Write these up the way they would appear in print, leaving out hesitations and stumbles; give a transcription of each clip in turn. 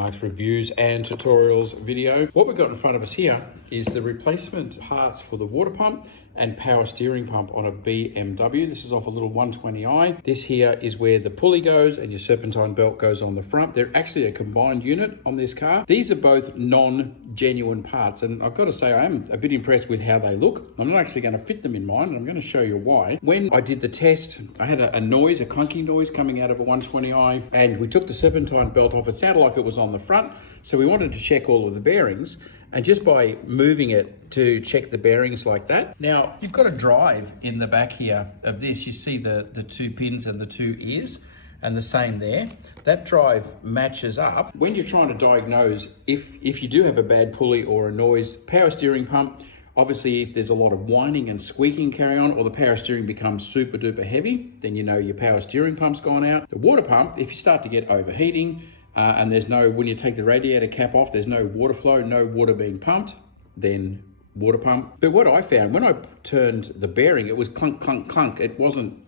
Mark's reviews and tutorials video. What we've got in front of us here is the replacement parts for the water pump and power steering pump on a BMW. This is off a little 120i. This here is where the pulley goes and your serpentine belt goes on the front. They're actually a combined unit on this car. These are both non-genuine parts, and I've got to say I am a bit impressed with how they look. I'm not actually going to fit them in mine, and I'm going to show you why. When I did the test, I had a noise, a clunky noise coming out of a 120i, and we took the serpentine belt off. It sounded like it was on the front, so we wanted to check all of the bearings. And just by moving it to check the bearings like that. Now, you've got a drive in the back here of this. You see the two pins and the two ears, and the same there. That drive matches up. When you're trying to diagnose if you do have a bad pulley or a noise, power steering pump, obviously if there's a lot of whining and squeaking carry on, or the power steering becomes super duper heavy, then you know your power steering pump's gone out. The water pump, if you start to get overheating, and there's no, when you take the radiator cap off, there's no water flow, no water being pumped, then water pump. But what I found, when I turned the bearing, it was clunk, clunk, clunk. It wasn't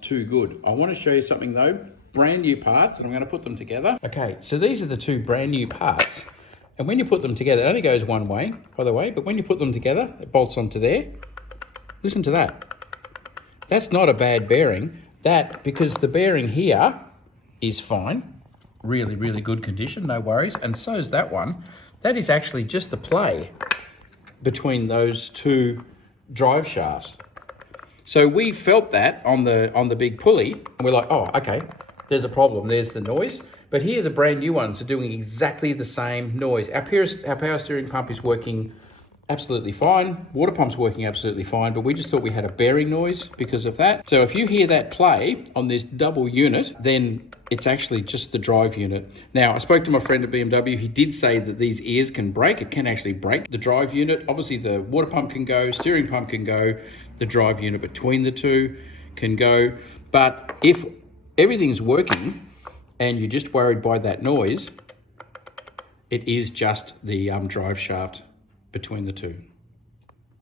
too good. I want to show you something though, brand new parts, and I'm going to put them together. Okay, so these are the two brand new parts. And when you put them together, it only goes one way, by the way, but when you put them together, it bolts onto there. Listen to that. That's not a bad bearing. That, because the bearing here is fine. Really, really good condition, no worries. And so is that one. That is actually just the play between those two drive shafts. So we felt that on the big pulley, and we're like, oh, okay, there's a problem. There's the noise. But here, the brand new ones are doing exactly the same noise. Our power steering pump is working absolutely fine. Water pump's working absolutely fine, but we just thought we had a bearing noise because of that. So if you hear that play on this double unit, then it's actually just the drive unit. Now, I spoke to my friend at BMW. He did say that these ears can break. It can actually break the drive unit. Obviously, the water pump can go, steering pump can go, the drive unit between the two can go. But if everything's working and you're just worried by that noise, it is just the drive shaft between the two.